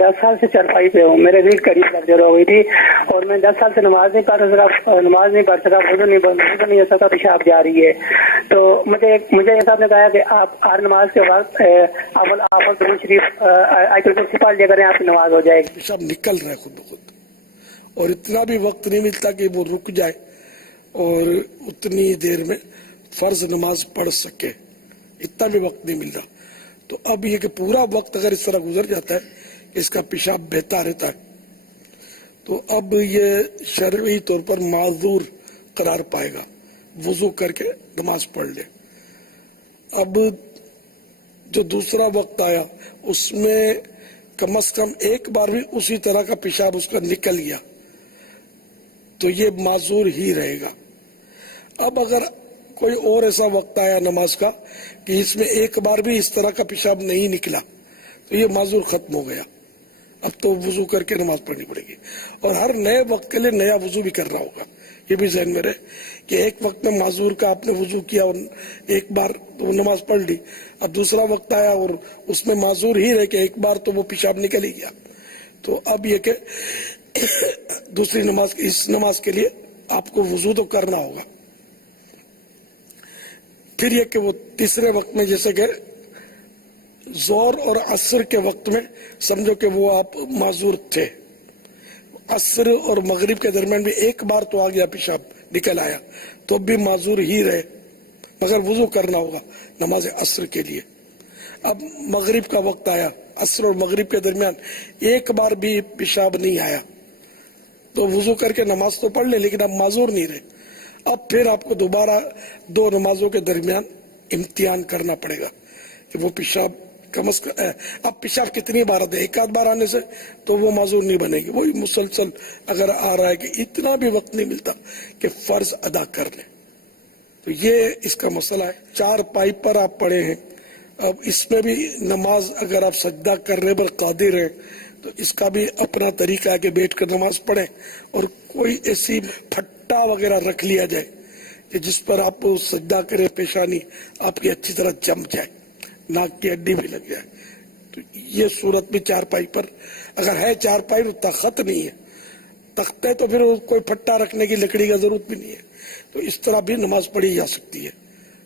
10 साल से चरपाई पे हूँ। मेरे रीढ़ करीब कमजोर हो गई थी और मैं 10 साल से नमाज नहीं पढ़ सका, वुज़ू नहीं हो सका, पेशाब जारी है। तो मुझे साहब ने कहा कि आप हर नमाज के वक्त आप दुरूद शरीफ आयतुल कुर्सी पढ़ लिया करें, आपकी नमाज हो जाएगी। पेशाब निकल रहा है खुद ब खुद, और इतना भी वक्त नहीं मिलता कि वो रुक जाए और उतनी देर में फर्ज नमाज पढ़ सके, इतना भी वक्त नहीं मिल रहा। तो अब ये कि पूरा वक्त अगर इस तरह गुजर जाता है, इसका पेशाब बहता रहता है, तो अब ये शरई तौर पर माजूर करार पाएगा, वुजू करके नमाज पढ़ ले। अब जो दूसरा वक्त आया उसमें कम से कम एक बार भी उसी तरह का पेशाब उसका निकल गया तो ये माजूर ही रहेगा। अब अगर कोई और ऐसा वक्त आया नमाज का कि इसमें एक बार भी इस तरह का पेशाब नहीं निकला तो ये माजूर खत्म हो गया। अब तो वुजू करके नमाज पढ़नी पड़ेगी और हर नए वक्त के लिए नया वुजू भी करना होगा। ये भी ज़हन में रहे कि एक वक्त में माजूर का आपने वुजू किया और एक बार तो नमाज पढ़ ली, अब दूसरा वक्त आया और उसमें माजूर ही रहे कि एक बार तो वो पेशाब निकल ही गया। तो अब ये कि दूसरी नमाज, इस नमाज के लिए आपको वुजू तो करना होगा। फिर ये कि वो तीसरे वक्त में जैसे कि जोर और असर के वक्त में समझो कि वो आप माजूर थे, असर और मगरिब के दरमियान भी एक बार तो आ गया पेशाब निकल आया तो अब भी माजूर ही रहे, मगर वुजू करना होगा नमाज असर के लिए। अब मगरिब का वक्त आया, असर और मगरिब के दरमियान एक बार भी पेशाब नहीं आया तो वुजू करके नमाज तो पढ़ ले, लेकिन अब माजूर नहीं रहे। अब फिर आपको दोबारा दो नमाजों के दरमियान इम्तिहान करना पड़ेगा कि वो पेशाब कम से कम, अब पेशाब कितनी बार आते, एक आध बार आने से तो वो माजूर नहीं बनेगी। वही मुसलसल अगर आ रहा है कि इतना भी वक्त नहीं मिलता कि फर्ज अदा कर ले, तो ये इसका मसला है। चार पाई पर आप पड़े हैं, अब इसमें भी नमाज अगर आप सजदा करने पर कादिर हैं तो इसका भी अपना तरीका है कि बैठ कर नमाज पढ़े और कोई ऐसी फट्टा वगैरह रख लिया जाए कि जिस पर आप सजदा करें, पेशानी आपकी अच्छी तरह जम जाए, नाक की हड्डी भी लग जाए। तो ये सूरत भी चार पाई पर अगर है, चार पाई तो तख्त नहीं है, तख्ते तो फिर कोई फट्टा रखने की लकड़ी का जरूरत भी नहीं है, तो इस तरह भी नमाज पढ़ी जा सकती है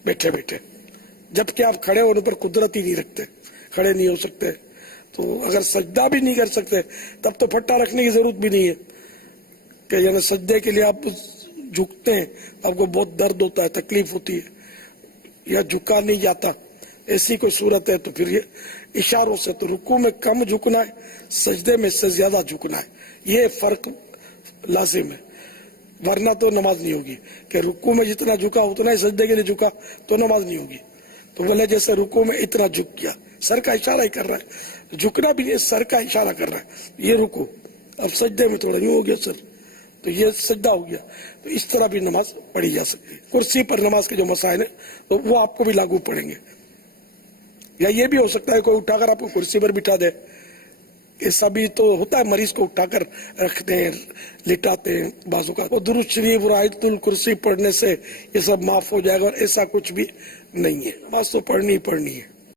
बैठे बैठे। जबकि आप खड़े होने पर कुदरत ही नहीं रखते, खड़े नहीं हो सकते, तो अगर सजदा भी नहीं कर सकते तब तो फट्टा रखने की जरूरत भी नहीं है कि यानी सजदे के लिए आप झुकते हैं, आपको बहुत दर्द होता है, तकलीफ होती है या झुका नहीं जाता, ऐसी कोई सूरत है तो फिर ये इशारों से, तो रुकू में कम झुकना है, सजदे में इससे ज्यादा झुकना है, ये फर्क लाजिम है, वरना तो नमाज नहीं होगी। कि रुकू में जितना झुका उतना ही सजदे के लिए झुका तो नमाज नहीं होगी। तो बोले जैसे रुकू में इतना झुक गया, सर का इशारा ही कर रहा है, झुकना भी नहीं, सर का इशारा कर रहा है, ये रुकू, अब सजदे में थोड़ा यूं हो गया सर, तो ये सजदा हो गया। तो इस तरह भी नमाज पढ़ी जा सकती है। कुर्सी पर नमाज के जो मसाइल है तो वो आपको भी लागू पड़ेंगे, या ये भी हो सकता है कोई उठाकर आपको कुर्सी पर बिठा दे, ऐसा भी तो होता है, मरीज को उठाकर रखते हैं, लिटाते हैं बाजू का, वो दुरूद शरीफ और आयतुल कुर्सी पढ़ने से ये सब माफ हो जाएगा, और ऐसा कुछ भी नहीं है। नमाज तो पढ़नी ही पढ़नी है।